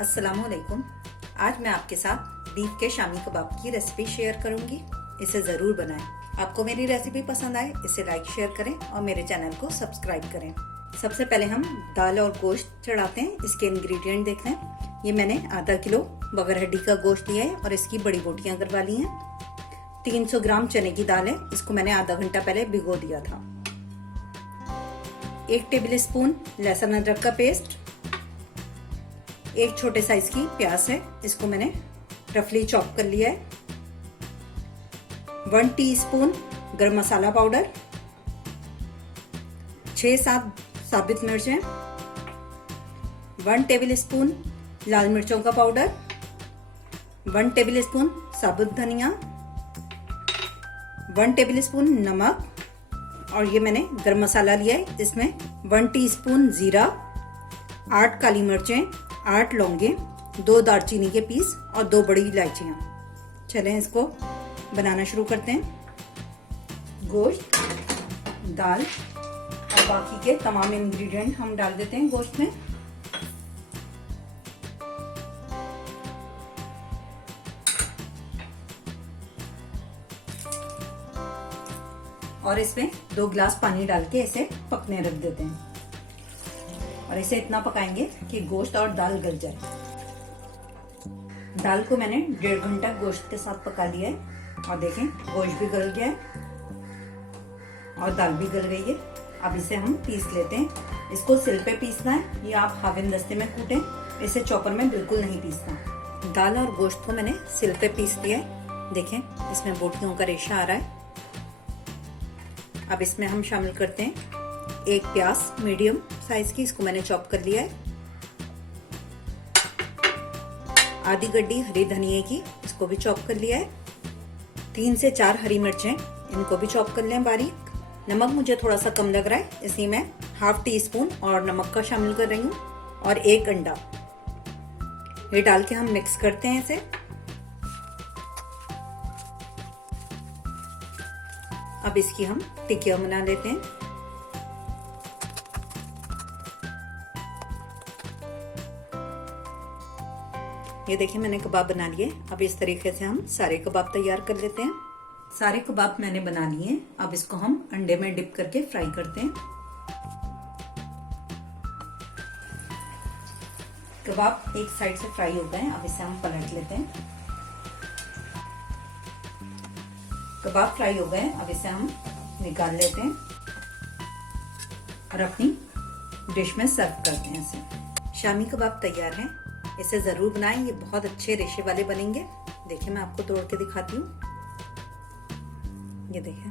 अस्सलामुअलैकुम। आज मैं आपके साथ बीफ के शामी कबाब की रेसिपी शेयर करूंगी। इसे ज़रूर बनाएं। आपको मेरी रेसिपी पसंद आए इसे लाइक शेयर करें और मेरे चैनल को सब्सक्राइब करें। सबसे पहले हम दाल और गोश्त चढ़ाते हैं। इसके इंग्रेडिएंट देख लें। ये मैंने आधा किलो बगर हड्डी का गोश्त लिया है और इसकी बड़ी बोटियां करवा ली हैं। 300 ग्राम चने की दाल है, इसको मैंने आधा घंटा पहले भिगो दिया था। 1 टेबल स्पून लहसुन अदरक का पेस्ट, 1 छोटे साइज की प्याज है, इसको मैंने रफली चॉप कर लिया है। 1 टीस्पून गरम मसाला पाउडर, 6-7 साबुत मिर्चें, 1 टेबल स्पून लाल मिर्चों का पाउडर, 1 टेबल स्पून साबुत धनिया, 1 टेबल स्पून नमक, और ये मैंने गरम मसाला लिया है। इसमें 1 टीस्पून जीरा, 8 काली मिर्चें, 8 लौंगे, 2 दालचीनी के पीस और 2 बड़ी इलायचियाँ। चलें इसको बनाना शुरू करते हैं। गोश्त, दाल और बाकी के तमाम इंग्रेडिएंट हम डाल देते हैं गोश्त में। और इसमें 2 गिलास पानी डाल के इसे पकने रख देते हैं और इसे इतना पकाएंगे कि गोश्त और दाल गल जाए। दाल को मैंने 1.5 घंटा गोश्त के साथ पका लिया है और देखें गोश्त भी गल गया है और दाल भी गल गई है। अब इसे हम पीस लेते हैं। इसको सिल पे पीसना है या आप हाविन-दस्ते में कूटें, इसे चॉपर में बिल्कुल नहीं पीसना। दाल और गोश्त को मैंने सिल पे पीस लिया है। देखें इसमें बोटियों का रेशा आ रहा है। अब इसमें हम शामिल करते हैं 1 प्याज मीडियम साइज की, इसको मैंने चॉप कर लिया है। आधी गड्डी हरी धनिया की, इसको भी चॉप कर लिया है। 3 से 4 हरी मिर्चें, इनको भी चॉप कर लें बारीक। नमक मुझे थोड़ा सा कम लग रहा है, इसलिए मैं 1/2 टीस्पून और नमक का शामिल कर रही हूँ और 1 अंडा। ये डाल के हम मिक्स करते हैं इसे। अब इसकी हम टिक्कियां बना लेते हैं। ये देखिए मैंने कबाब बना लिए। अब इस तरीके से हम सारे कबाब तैयार कर लेते हैं। सारे कबाब मैंने बना लिए। अब इसको हम अंडे में डिप करके फ्राई करते हैं। कबाब एक साइड से फ्राई हो गए। अब इसे हम पलट लेते हैं। कबाब फ्राई हो गए। अब इसे हम निकाल लेते हैं और अपनी डिश में सर्व करते हैं इसे। शामी कबाब तैयार हैं। इसे जरूर बनाएं, ये बहुत अच्छे रेशे वाले बनेंगे। देखिए मैं आपको तोड़ के दिखाती हूँ। ये देखिए